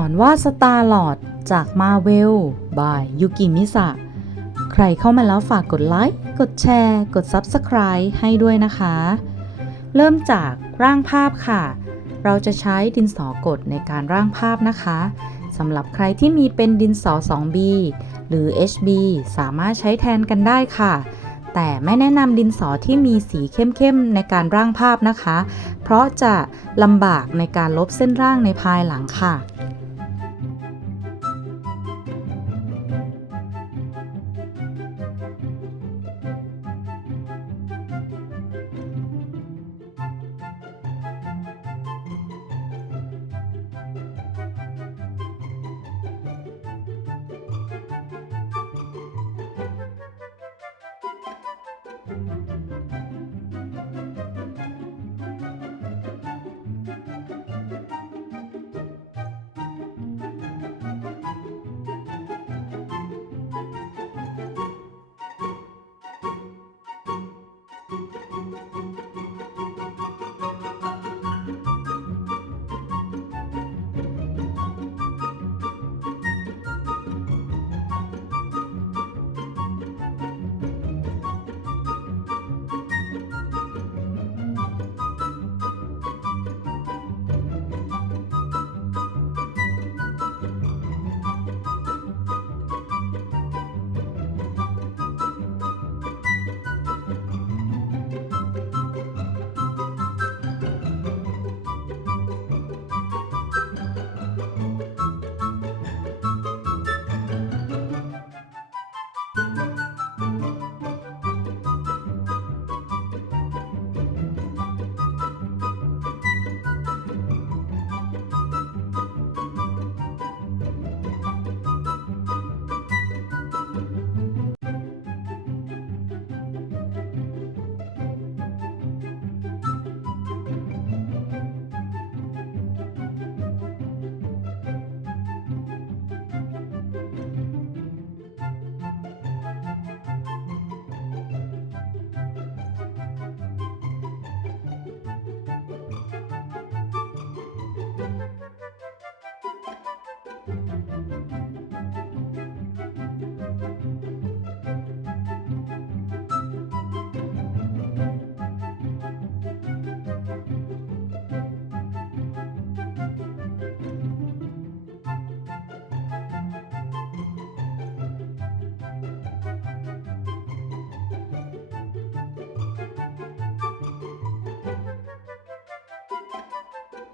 อนวาดสตาร์ลอดจากมาเวลบายยูกิมิสะใครเข้ามาแล้วฝากกดไลค์ กดแชร์ กด Subscribe ให้ด้วยนะคะ เริ่มจากร่างภาพค่ะ เราจะใช้ดินสอกดในการร่างภาพนะคะสำหรับใครที่มีเป็นดินสอ 2B หรือ HB สามารถใช้แทนกันได้ค่ะ แต่ไม่แนะนำดินสอที่มีสีเข้มๆในการร่างภาพนะคะ เพราะจะลำบากในการลบเส้นร่างในภายหลังค่ะ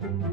ค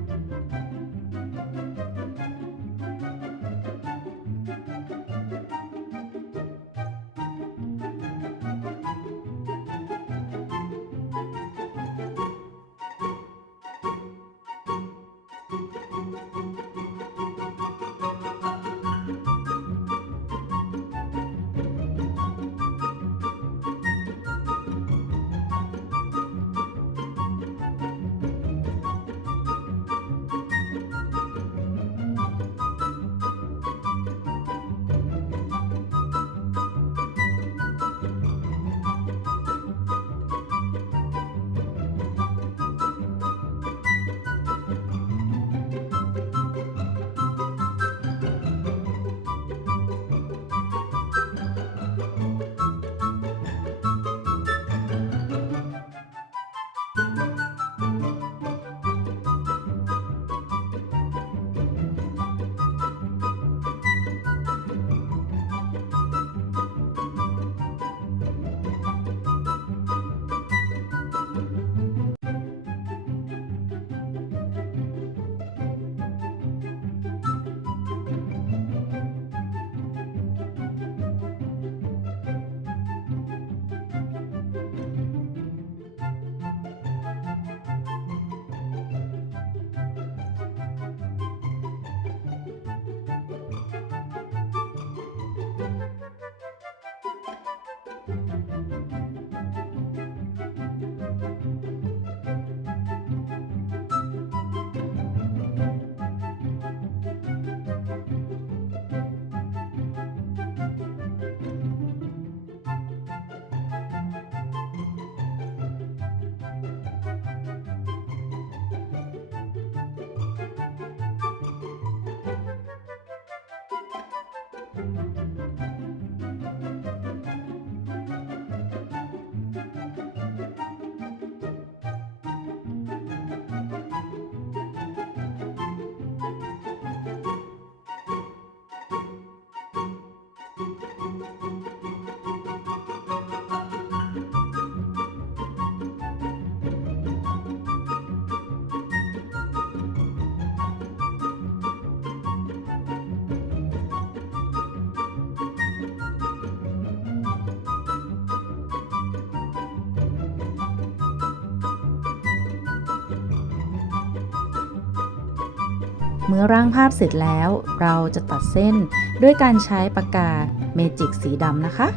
เมื่อร่างภาพเสร็จแล้ว เราจะตัดเส้นด้วยการใช้ปากกาเมจิกสีดำนะคะ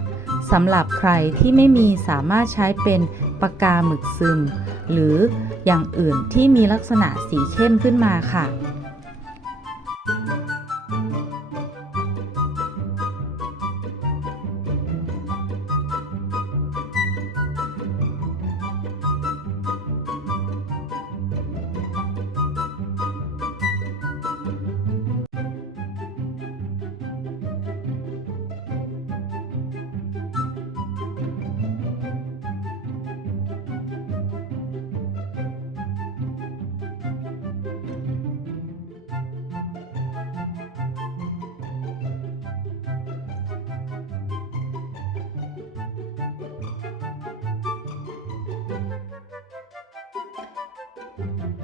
สำหรับใครที่ไม่มีสามารถใช้เป็นปากกาหมึกซึม หรืออย่างอื่นที่มีลักษณะสีเข้มขึ้นมาค่ะ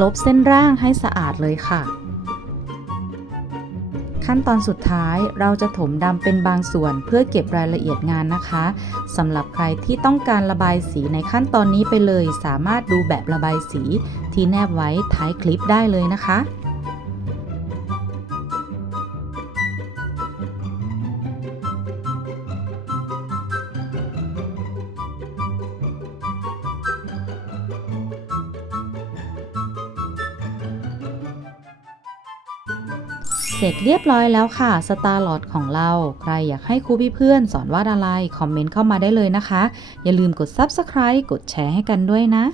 ลบเส้นร่างให้สะอาดเลยค่ะ ขั้นตอนสุดท้ายเราจะถมดำเป็นบางส่วนเพื่อเก็บรายละเอียดงานนะคะสำหรับใครที่ต้องการระบายสีในขั้นตอนนี้ไปเลย สามารถดูแบบระบายสีที่แนบไว้ท้ายคลิปได้เลยนะคะ เสร็จเรียบร้อยแล้วค่ะสตาร์ลอดของเรา ใครอยากให้ครูพี่เพื่อนสอนวาดอะไร คอมเมนต์เข้ามาได้เลยนะคะ อย่าลืมกด Subscribe กดแชร์ให้กันด้วยนะ